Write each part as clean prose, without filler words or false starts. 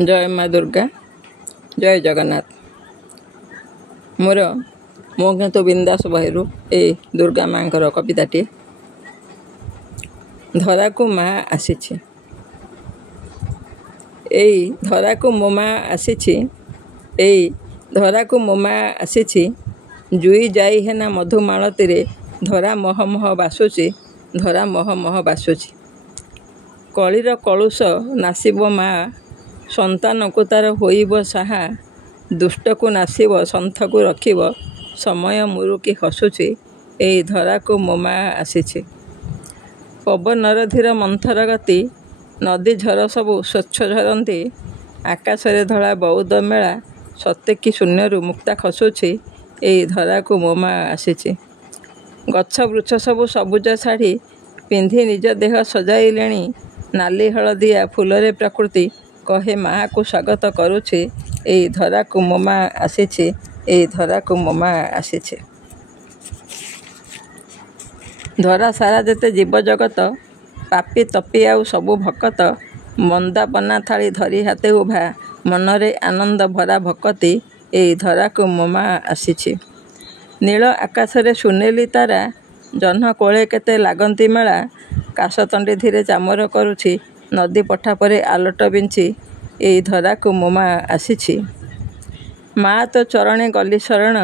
जय माँ दुर्गा जय जगन्नाथ। मो तो बिंदास बहिरू ए दुर्गा माँ कविताटी धरा को माँ आसी धरा को मो माँ आसी धरा को मो माँ आसी जुई जाई है ना मधुमालती रे धरा मह मह बासुची धरा मह मह बासुची कलीर कलुष नासिब माँ संतान को तार होइब साहा दुष्ट को नासिब सन्थ को रखिब समय मुरुकी हसुची एई धरा को मो माँ आसी पवनर धीर मंथर गति नदी झर सबु स्वच्छ झरती आकाश रे धड़ा बौद्ध मेला सत्य कि शून्यरु मुक्ता खसुची एई धरा को मो माँ आसी गछ वृक्ष सबु सबुज शाढ़ी पिंधि निज देह सजाइलेणी नाली हलदिया फूलरे प्रकृति कहे माँ को स्वागत करुछि एई धरा को मो माँ आसी एई धरा को मो माँ आसी धरा सारा जेते जीव जगत पापी तपी आउ सबु भकत मंदा बना थाली धरी हाथे उभा मनरे आनंद भरा भकति एई धरा को मो माँ आसी नील आकाश रे सुनेली तारा जह्न कोले केते लागंती मेला काशतंडी धीरे चामर करुछि नदी पठा परे आलोट बिंची एई धरा को मो माँ आसी माँ तो चरणे गली शरण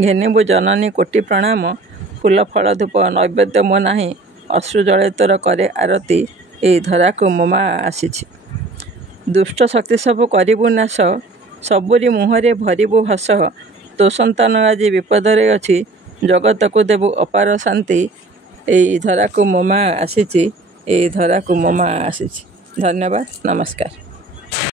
घेनिबु जननी कोटि प्रणाम फूल फल धूप नैवेद्य मो नाही अश्रु जले तोर करे आरती एई धरा को मो माँ आसी दुष्ट शक्ति सबु करिबु नाश सबुरी मुहरे भरिबु हस तो संतान आज विपदरे अछि जगत को देबु अपार शांति एई धरा को मो माँ आसी एई धरा को मो माँ आसी। धन्यवाद, नमस्कार।